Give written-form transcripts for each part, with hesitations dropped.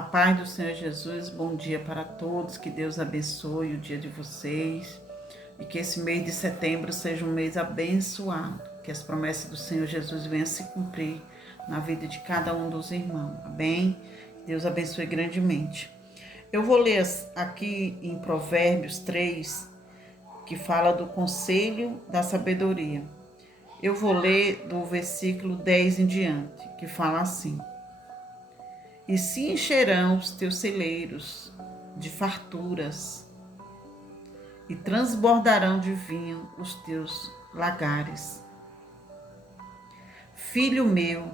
A paz do Senhor Jesus, bom dia para todos, que Deus abençoe o dia de vocês e que esse mês de setembro seja um mês abençoado, que as promessas do Senhor Jesus venham se cumprir na vida de cada um dos irmãos, amém? Deus abençoe grandemente. Eu vou ler aqui em Provérbios 3, que fala do conselho da sabedoria. Eu vou ler do versículo 10 em diante, que fala assim: E se encherão os teus celeiros de farturas, e transbordarão de vinho os teus lagares. Filho meu,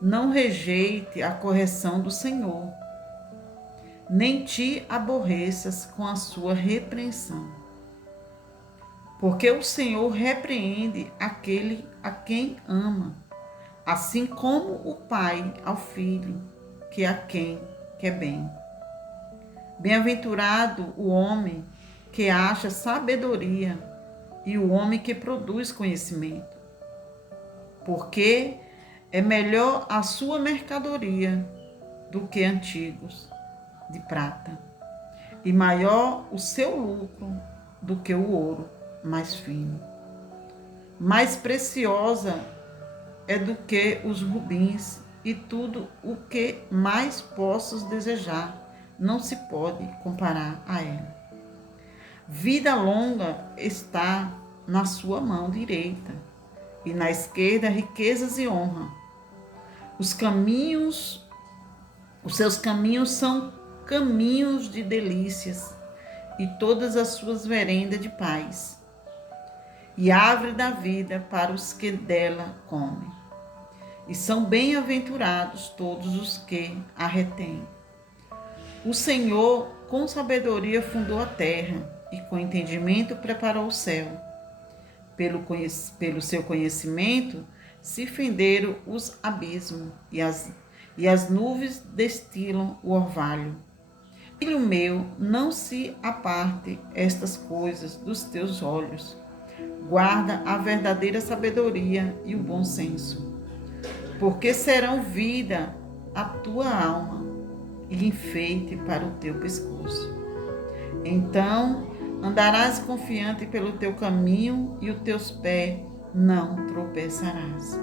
não rejeite a correção do Senhor, nem te aborreças com a sua repreensão. Porque o Senhor repreende aquele a quem ama, assim como o pai ao filho, que a quem quer bem. Bem-aventurado o homem que acha sabedoria e o homem que produz conhecimento, porque é melhor a sua mercadoria do que antigos de prata, e maior o seu lucro do que o ouro mais fino. Mais preciosa é do que os rubins, e tudo o que mais possas desejar não se pode comparar a ela. Vida longa está na sua mão direita, e na esquerda riquezas e honra. Os seus caminhos são caminhos de delícias, e todas as suas veredas de paz. E árvore da vida para os que dela comem. E são bem-aventurados todos os que a retêm. O Senhor com sabedoria fundou a terra, e com entendimento preparou o céu. Pelo seu conhecimento se fenderam os abismos, e as nuvens destilam o orvalho. Filho meu, não se aparte estas coisas dos teus olhos. Guarda a verdadeira sabedoria e o bom senso, porque serão vida à tua alma e enfeite para o teu pescoço. Então andarás confiante pelo teu caminho, e os teus pés não tropeçarás.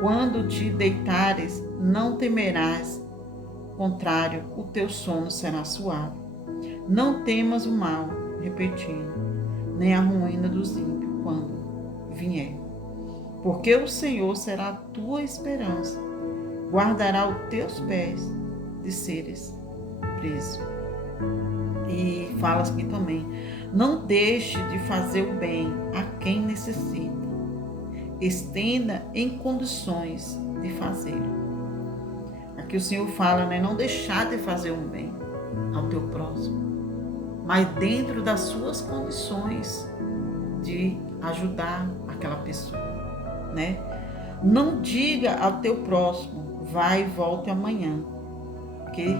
Quando te deitares, não temerás, contrário, o teu sono será suave. Não temas o mal, repetindo, nem a ruína dos ímpios quando vier. Porque o Senhor será a tua esperança, guardará os teus pés de seres presos. E fala aqui também: não deixe de fazer o bem a quem necessita, estenda em condições de fazê-lo. Aqui o Senhor fala, né? Não deixar de fazer um bem ao teu próximo, mas dentro das suas condições de ajudar aquela pessoa, né? Não diga ao teu próximo, vai e volte amanhã, que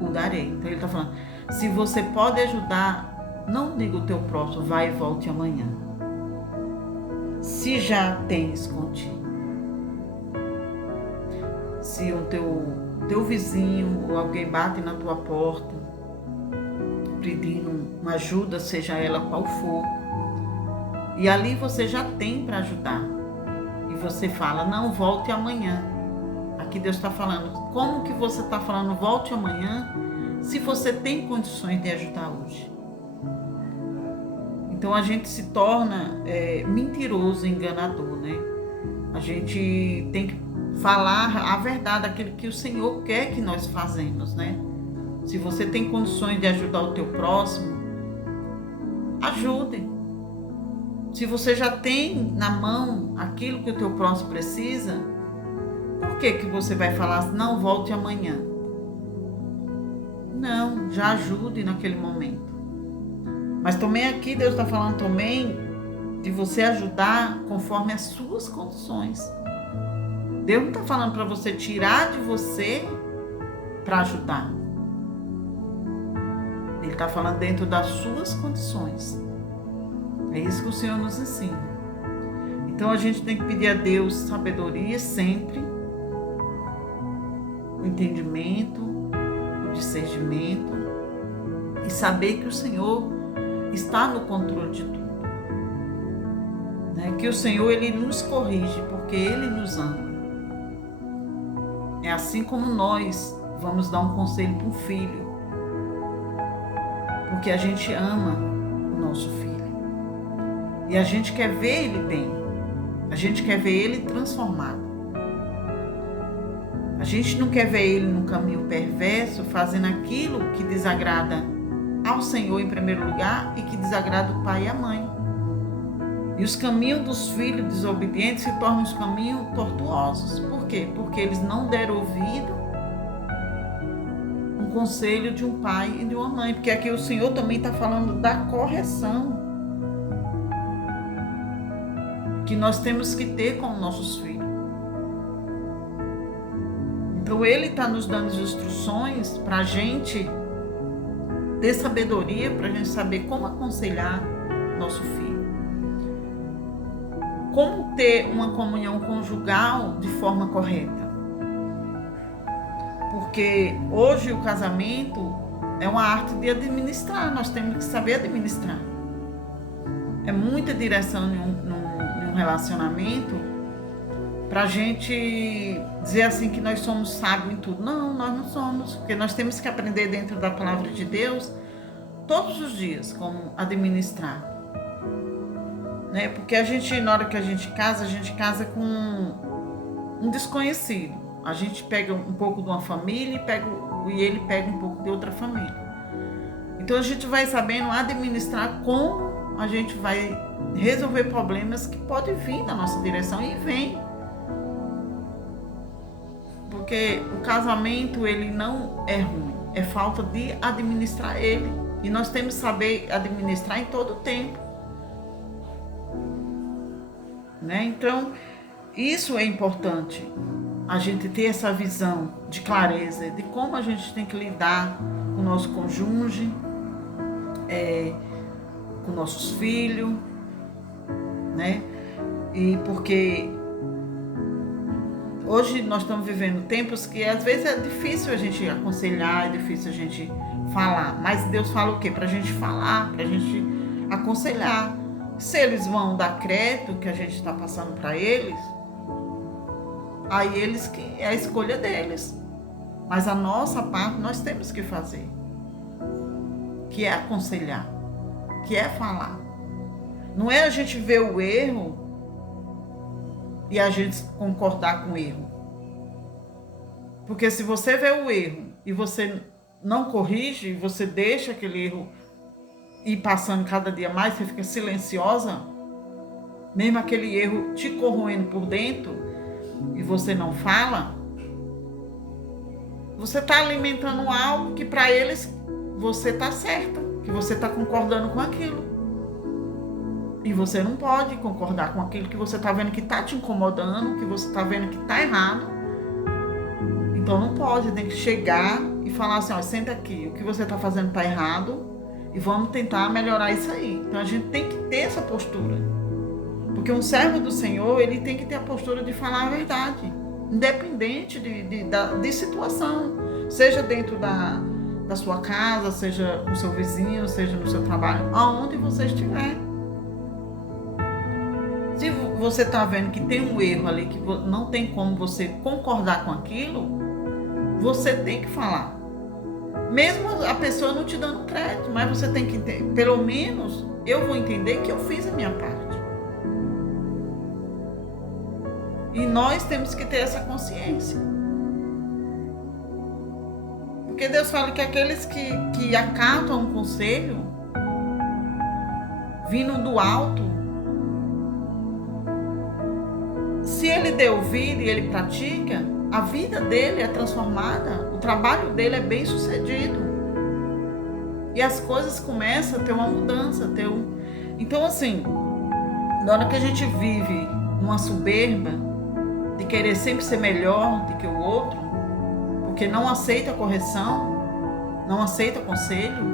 o darei. Então ele está falando, se você pode ajudar, não diga ao teu próximo, vai e volte amanhã, se já tens contigo. Se o teu vizinho ou alguém bate na tua porta pedindo uma ajuda, seja ela qual for, e ali você já tem para ajudar, e você fala, não, volte amanhã. Aqui Deus está falando, como que você está falando volte amanhã, se você tem condições de ajudar hoje? Então a gente se torna mentiroso, enganador, né? A gente tem que falar a verdade, aquilo que o Senhor quer que nós fazemos, né? Se você tem condições de ajudar o teu próximo, ajude. Se você já tem na mão aquilo que o teu próximo precisa, por que você vai falar, não, volte amanhã? Não, já ajude naquele momento. Mas também aqui Deus está falando também de você ajudar conforme as suas condições. Deus não está falando para você tirar de você para ajudar. Ele está falando dentro das suas condições. É isso que o Senhor nos ensina. Então a gente tem que pedir a Deus sabedoria sempre, o entendimento, o discernimento e saber que o Senhor está no controle de tudo. Né? Que o Senhor, Ele nos corrige porque Ele nos ama. É assim como nós vamos dar um conselho para um filho, porque a gente ama o nosso filho e a gente quer ver ele bem, a gente quer ver ele transformado. A gente não quer ver ele no caminho perverso, fazendo aquilo que desagrada ao Senhor em primeiro lugar e que desagrada o pai e a mãe. E os caminhos dos filhos desobedientes se tornam os caminhos tortuosos. Por quê? Porque eles não deram ouvido um conselho de um pai e de uma mãe. Porque aqui o Senhor também está falando da correção que nós temos que ter com os nossos filhos. Então Ele está nos dando as instruções para a gente ter sabedoria, para a gente saber como aconselhar nosso filho. Como ter uma comunhão conjugal de forma correta. Porque hoje o casamento é uma arte de administrar, nós temos que saber administrar. É muita direção em um relacionamento para a gente dizer assim que nós somos sábios em tudo. Não, nós não somos, porque nós temos que aprender dentro da palavra de Deus todos os dias como administrar. Né? Porque a gente, na hora que a gente casa com um desconhecido. A gente pega um pouco de uma família e ele pega um pouco de outra família. Então a gente vai sabendo administrar como a gente vai resolver problemas que podem vir na nossa direção e vem. Porque o casamento, ele não é ruim, é falta de administrar ele. E nós temos que saber administrar em todo o tempo. Né? Então, isso é importante, a gente ter essa visão de clareza, de como a gente tem que lidar com o nosso cônjuge, com nossos filhos, né? E porque hoje nós estamos vivendo tempos que às vezes é difícil a gente aconselhar, é difícil a gente falar, mas Deus fala o quê? Para a gente falar, para a gente aconselhar. Se eles vão dar crédito que a gente está passando para eles, aí eles que é a escolha deles. Mas a nossa parte nós temos que fazer, que é aconselhar, que é falar. Não é a gente ver o erro e a gente concordar com o erro. Porque se você vê o erro e você não corrige, você deixa aquele erro ir passando cada dia mais, você fica silenciosa, mesmo aquele erro te corroendo por dentro, e você não fala, você está alimentando algo que para eles você está certa, que você está concordando com aquilo. E você não pode concordar com aquilo que você está vendo que está te incomodando, que você está vendo que está errado. Então não pode, tem que chegar e falar assim, ó, senta aqui, o que você está fazendo está errado, e vamos tentar melhorar isso aí. Então a gente tem que ter essa postura. Porque um servo do Senhor, ele tem que ter a postura de falar a verdade. Independente de situação. Seja dentro da sua casa, seja com o seu vizinho, seja no seu trabalho, aonde você estiver. Se você está vendo que tem um erro ali, que não tem como você concordar com aquilo, você tem que falar. Mesmo a pessoa não te dando crédito, mas você tem que entender, pelo menos eu vou entender que eu fiz a minha parte. E nós temos que ter essa consciência. Porque Deus fala que aqueles que acatam um conselho, vindo do alto, se ele der ouvido e ele pratica, a vida dele é transformada, o trabalho dele é bem sucedido. E as coisas começam a ter uma mudança. Então, assim, na hora que a gente vive numa soberba, de querer sempre ser melhor do que o outro, porque não aceita correção, não aceita conselho,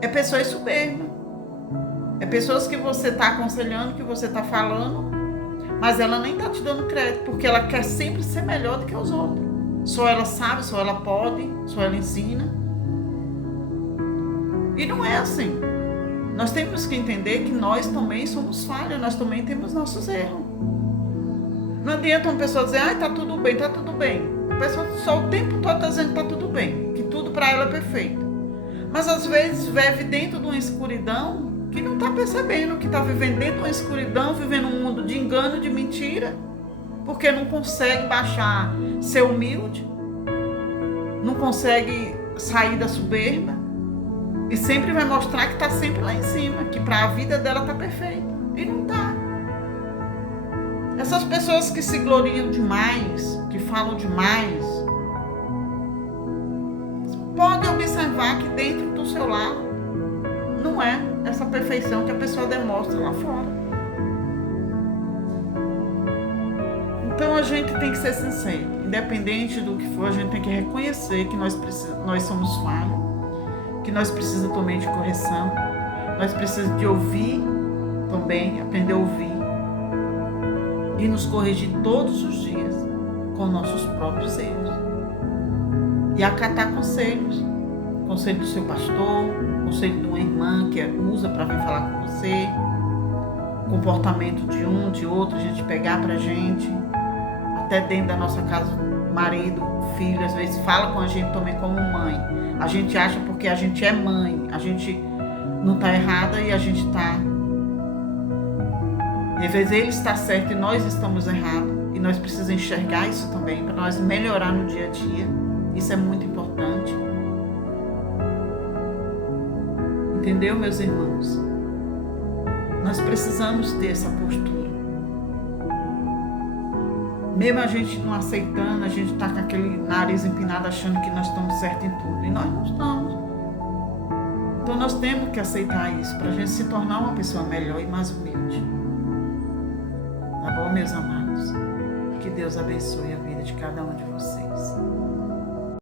é pessoas soberbas. É pessoas que você está aconselhando, que você está falando, mas ela nem está te dando crédito, porque ela quer sempre ser melhor do que os outros. Só ela sabe, só ela pode, só ela ensina. E não é assim. Nós temos que entender que nós também somos falhos, nós também temos nossos erros. Não adianta uma pessoa dizer, tá tudo bem, tá tudo bem. A pessoa só o tempo todo está dizendo que tá tudo bem, que tudo para ela é perfeito. Mas às vezes vive dentro de uma escuridão que não está percebendo, que está vivendo dentro de uma escuridão, vivendo um mundo de engano, de mentira, porque não consegue baixar, ser humilde, não consegue sair da soberba e sempre vai mostrar que está sempre lá em cima, que para a vida dela está perfeita e não está. Essas pessoas que se gloriam demais, que falam demais, pode observar que dentro do seu lar não é essa perfeição que a pessoa demonstra lá fora. Então a gente tem que ser sincero, independente do que for, a gente tem que reconhecer que nós somos falhos, que nós precisamos também de correção, nós precisamos de ouvir também, aprender a ouvir e nos corrigir todos os dias com nossos próprios erros. E acatar conselhos. Conselho do seu pastor, conselho de uma irmã que usa para vir falar com você, comportamento de um, de outro, a gente pegar pra gente, até dentro da nossa casa, marido, filho, às vezes fala com a gente também como mãe. A gente acha porque a gente é mãe, a gente não tá errada e a gente tá. E às vezes ele está certo e nós estamos errados, e nós precisamos enxergar isso também para nós melhorar no dia a dia. Isso é muito importante. Entendeu, meus irmãos? Nós precisamos ter essa postura. Mesmo a gente não aceitando, a gente está com aquele nariz empinado achando que nós estamos certos em tudo. E nós não estamos. Então nós temos que aceitar isso para a gente se tornar uma pessoa melhor e mais humilde. Tá bom, meus amados? Que Deus abençoe a vida de cada um de vocês.